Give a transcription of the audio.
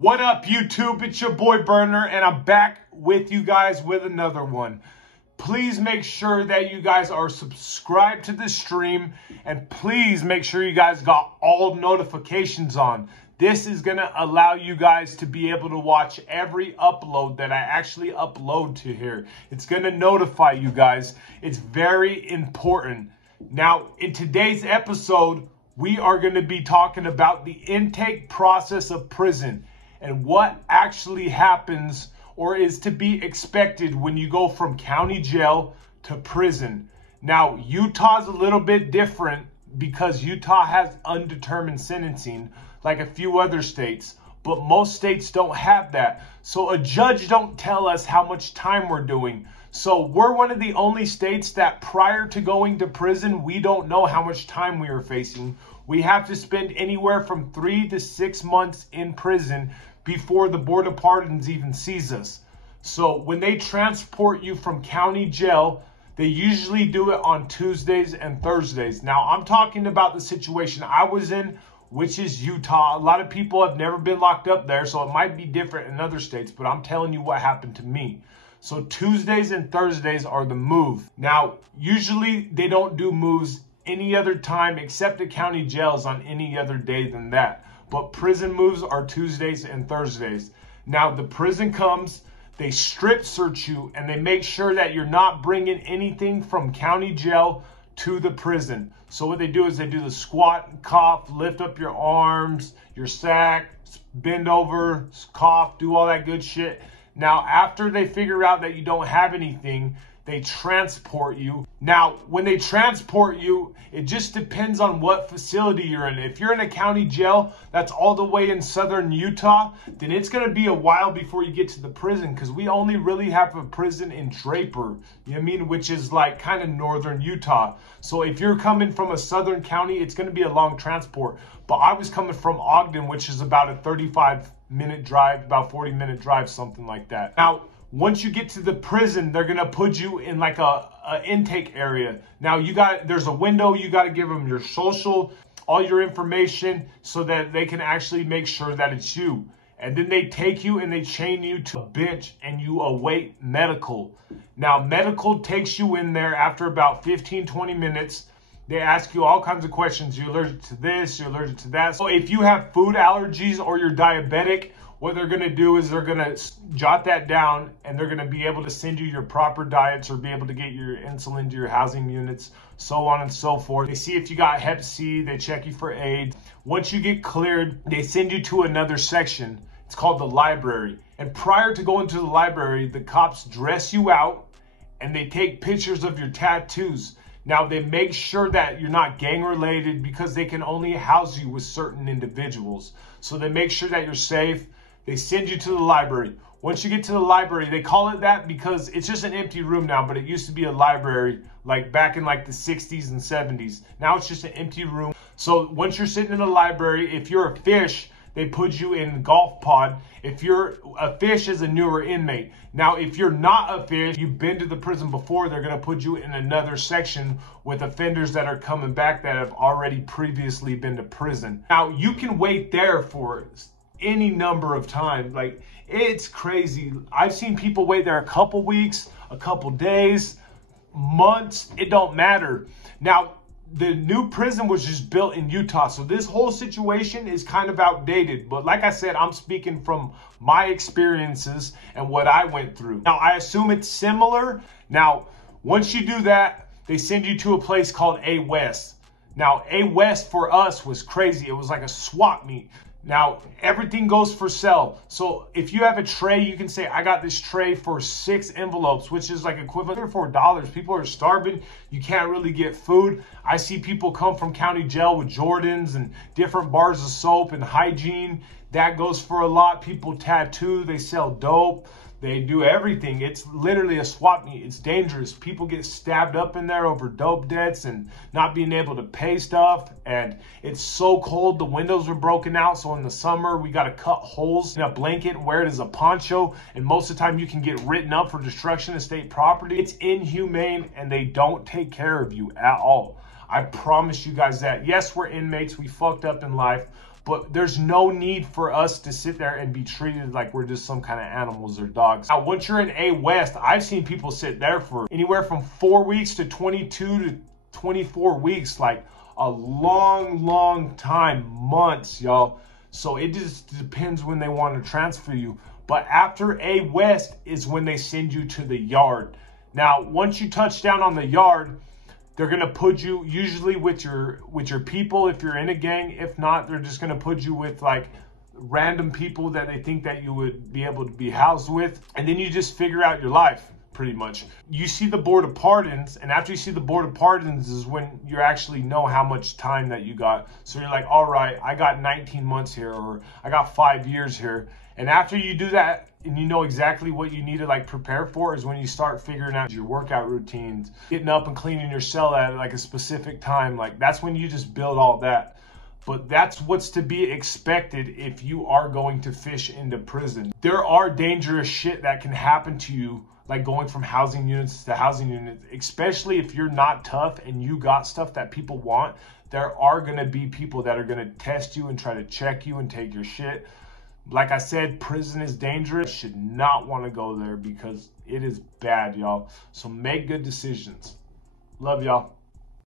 What up, YouTube? It's your boy Burner, and I'm back with you guys with another one. Please make sure that you guys are subscribed to the stream, and please make sure you guys got all notifications on. This is going to allow you guys to be able to watch every upload that I actually upload to here. It's going to notify you guys. It's very important. Now, in today's episode, we are going to be talking about the intake process of prison and what actually happens or is to be expected when you go from county jail to prison. Now, Utah's a little bit different because Utah has undetermined sentencing like a few other states, but most states don't have that. So a judge don't tell us how much time we're doing. So we're one of the only states that prior to going to prison, we don't know how much time we are facing. We have to spend anywhere from 3 to 6 months in prison before the Board of Pardons even sees us. So when they transport you from county jail, they usually do it on Tuesdays and Thursdays. Now, I'm talking about the situation I was in, which is Utah. A lot of people have never been locked up there, so it might be different in other states, but I'm telling you what happened to me. So Tuesdays and Thursdays are the move. Now, usually they don't do moves any other time except the county jails on any other day than that. But prison moves are Tuesdays and Thursdays. Now, the prison comes, they strip search you, and they make sure that you're not bringing anything from county jail to the prison. So what they do is they do the squat, cough, lift up your arms, your sack, bend over, cough, do all that good shit. Now, after they figure out that you don't have anything, they transport you. Now, when they transport you, it just depends on what facility you're in. If you're in a county jail that's all the way in southern Utah, then it's going to be a while before you get to the prison, because we only really have a prison in Draper, you know what I mean, which is like kind of northern Utah. So if you're coming from a southern county, it's going to be a long transport. But I was coming from Ogden, which is about a 35-minute drive, about 40-minute drive, something like that. Now, once you get to the prison, they're going to put you in like a intake area. Now, there's a window. You got to give them your social, all your information, so that they can actually make sure that it's you. And then they take you and they chain you to a bench and you await medical. Now, medical takes you in there after about 15, 20 minutes. They ask you all kinds of questions. You're allergic to this, you're allergic to that. So if you have food allergies or you're diabetic, what they're going to do is they're going to jot that down, and they're going to be able to send you your proper diets or be able to get your insulin to your housing units, so on and so forth. They see if you got Hep C, they check you for AIDS. Once you get cleared, they send you to another section. It's called the library. And prior to going to the library, the cops dress you out and they take pictures of your tattoos. Now, they make sure that you're not gang related because they can only house you with certain individuals. So they make sure that you're safe. They send you to the library. Once you get to the library, they call it that because it's just an empty room now, but it used to be a library like back in like the 60s and 70s. Now it's just an empty room. So once you're sitting in the library, if you're a fish, they put you in golf pod. If you're a fish as a newer inmate. Now, if you're not a fish, you've been to the prison before, they're going to put you in another section with offenders that are coming back that have already previously been to prison. Now, you can wait there for any number of time. Like, it's crazy. I've seen people wait there a couple weeks, a couple days, months. It don't matter. Now, the new prison was just built in Utah, so this whole situation is kind of outdated. But like I said, I'm speaking from my experiences and what I went through. Now, I assume it's similar. Now, once you do that, they send you to a place called A West. Now, A West for us was crazy. It was like a swap meet. Now, everything goes for sale. So if you have a tray, you can say, I got this tray for 6 envelopes, which is like equivalent to $4. People are starving. You can't really get food. I see people come from county jail with Jordans and different bars of soap and hygiene. That goes for a lot. People tattoo. They sell dope. They do everything. It's literally a swap meet. It's dangerous. People get stabbed up in there over dope debts and not being able to pay stuff. And it's so cold. The windows were broken out. So in the summer, we got to cut holes in a blanket and wear it as a poncho. And most of the time, you can get written up for destruction of state property. It's inhumane, and they don't take care of you at all. I promise you guys that. Yes, we're inmates. We fucked up in life. But there's no need for us to sit there and be treated like we're just some kind of animals or dogs. Now, once you're in A West, I've seen people sit there for anywhere from 4 weeks to 22 to 24 weeks, like a long time, months, y'all. So it just depends when they want to transfer you. But after A West is when they send you to the yard. Now, once you touch down on the yard, they're going to put you usually with your people if you're in a gang. If not, they're just going to put you with like random people that they think that you would be able to be housed with. And then you just figure out your life pretty much. You see the Board of Pardons, and after you see the Board of Pardons is when you actually know how much time that you got. So you're like, all right, I got 19 months here, or I got 5 years here. And after you do that, and you know exactly what you need to like prepare for, is when you start figuring out your workout routines, getting up and cleaning your cell at like a specific time. Like that's when you just build all that. But that's what's to be expected if you are going to fish into prison. There are dangerous shit that can happen to you, like going from housing units to housing units, especially if you're not tough and you got stuff that people want. There are going to be people that are going to test you and try to check you and take your shit. Like I said, prison is dangerous. You should not want to go there because it is bad, y'all. So make good decisions. Love y'all.